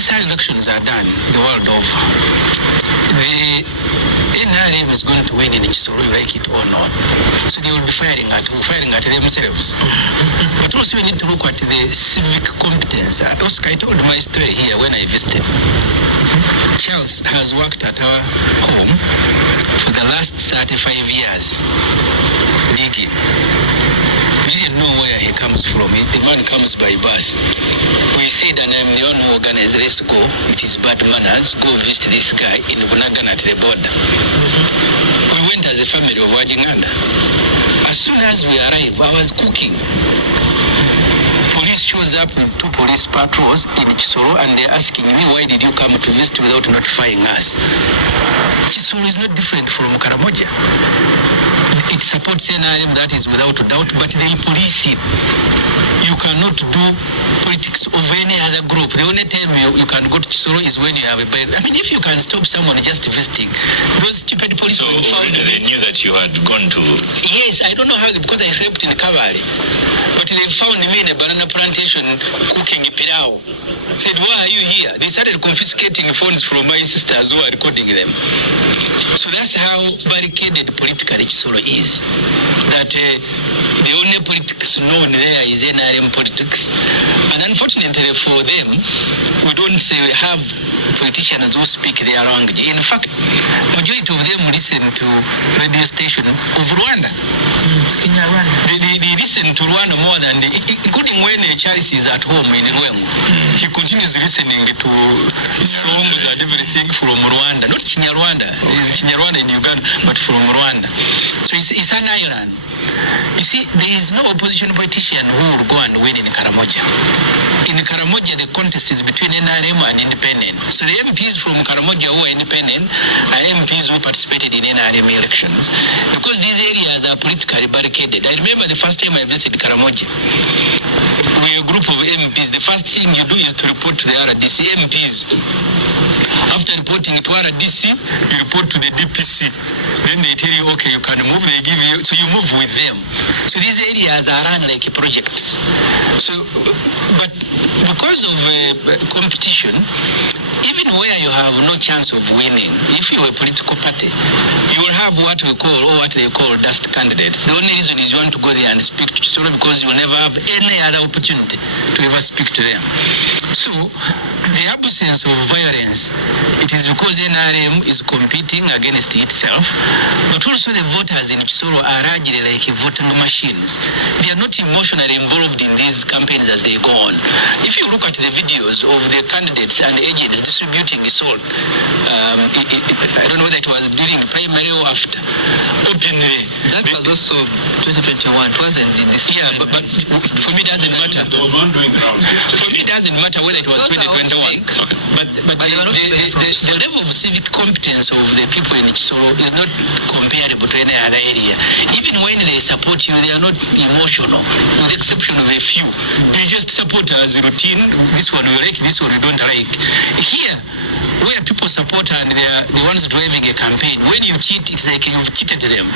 these elections are done the world over, the NRM is going to win in Kisoro, you like it or not. So they will be firing at themselves. But also we need to look at the civic competence. Oscar, I told my story here when I visited. Charles has worked at our home for the last 35 years, digging. We didn't know where he comes from. The man comes by bus. We said, and I'm the one who organized, let's go. It is bad manners. Go visit this guy in Bunagan at the border. We went as a family of Yesigamye Nganda. As soon as we arrived, I was cooking. Police shows up with 2 police patrols in Kisoro, and they're asking me, why did you come to visit without notifying us? Kisoro is not different from Karamoja. It supports NRM, that is without a doubt, but they police it. You cannot do politics of any other group. The only time you can go to Kisoro is when you have a bad. I mean, if you can stop someone just visiting, those stupid police. So they knew that you had gone to. Yes, I don't know how, because I slept in the cavalry, but they found me in a banana plantation cooking pilau. Said, why are you here? They started confiscating phones from my sisters who are recording them. So that's how barricaded politically Kisoro is. That the only politics known there is NRM politics. And unfortunately for them, we don't say we have politicians who speak their language. In fact, majority of them listen to radio station of Rwanda. They listen to Rwanda more than including when Charles is at home in Rwanda. He continues listening to songs and everything from Rwanda. Not Kinyarwanda. It's Kinyarwanda in Uganda, but from Rwanda. So it's an island. You see, there is no opposition politician who will go and win in Karamoja. In Karamoja, the contest is between NRM and independent. So the MPs from Karamoja who are independent are MPs who participated in NRM elections. Because these areas are politically barricaded. I remember the first time I visited Karamoja, we're a group of MPs. The first thing you do is to report to the RDC MPs. After reporting to RDC, you report to the DPC. Then they tell you, okay, you can move, they give you, so you move with them. So these areas are run like projects. So, but because of competition, even where you have no chance of winning, if you're a political party, you will have what we call, or what they call dust candidates. The only reason is you want to go there and speak to Kisoro, because you will never have any other opportunity to ever speak to them. So the absence of violence, it is because NRM is competing against itself, but also the voters in Kisoro are largely like voting machines. They are not emotionally involved in these campaigns as they go on. If you look at the videos of the candidates and agents distributing salt, I don't know whether it was during primary or after, openly. That was also 2021, it wasn't in this year. Yeah, but for me it doesn't matter. For me it doesn't matter whether it was 2021. But the level of civic competence of the people in Kisoro is not comparable to any other area. Even when they support you, they are not emotional, with the exception of a few. They just support as routine. This one we like, this one we don't like. Here, where people support and they are the ones driving a campaign, when you cheat, it's like you've cheated them.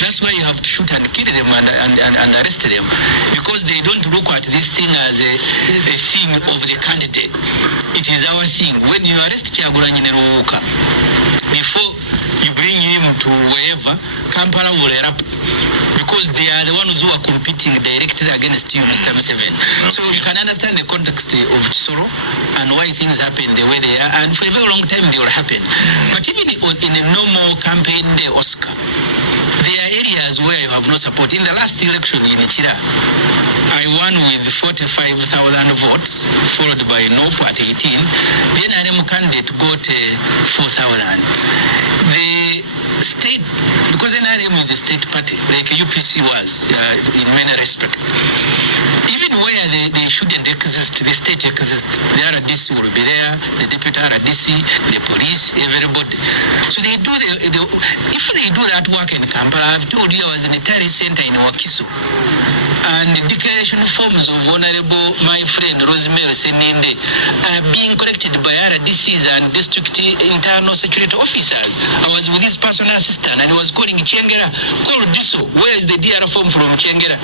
That's why you have to shoot and kill them and arrest them, because they don't look at this thing as a thing of the candidate. It is our thing. When you arrest Kyagulanyi Neruka, before you bring him to wherever, Kampala will erupt, because they are the ones who are competing directly against you, Mr. Museveni. So you can understand the context of Kisoro and why things happen the way they are, and for a very long time they will happen. But even in a normal campaign day, Oscar, there are areas where you have no support. In the last election in Ichira, I won with 45,000 votes, followed by Nope at 18. Then an candidate got 4,000. The state, because NRM is a state party, like UPC was in many respects. Even where they shouldn't exist, the state exists. The RDC will be there, the deputy RDC, the police, everybody. So they do if they do that work in Kampala, I've told you I was in a terrorist center in Wakiso, and the declaration forms of Honorable my friend Rosemary Seninde are being collected by RDCs and district internal security officers. I was with this person personal assistant and he was calling Kyengera, call Diso, where is the DR form from Kyengera?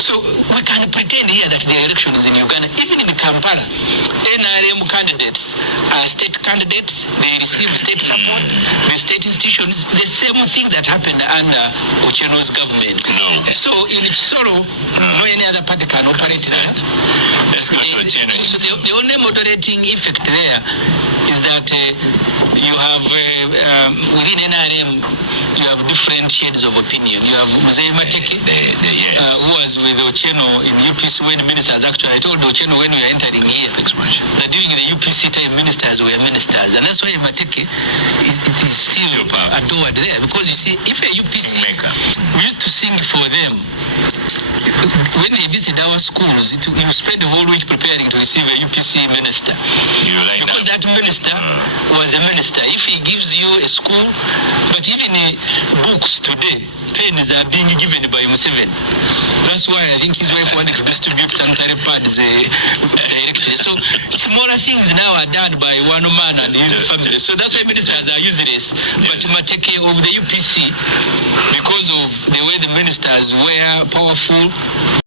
So we can pretend here that the election is in Uganda. Even in Kampala, NRM candidates are state candidates, they receive state support, the state institutions, the same thing that happened under Ochelo's government. No. So in Kisoro, no any other party can operate that. Let's go to Ochelo's. So the only moderating effect there is that you have within NRM you have different shades of opinion. You have Mzee Mateke, who was with Ocheno in UPC when ministers actually. I told Ocheno when we were entering here that during the UPC time ministers were ministers, and that's why Mateke it is still adored there, because you see, if a UPC we used to sing for them. When they visit our schools, you spend the whole week preparing to receive a UPC minister. Because that minister was a minister. If he gives you a school, but even books today, pens are being given by Museveni. That's why I think his wife wanted to distribute sanitary pads directly. So smaller things now are done by one man and his family. So that's why ministers are useless. But Mateke of the UPC, because of the way the ministers were powerful,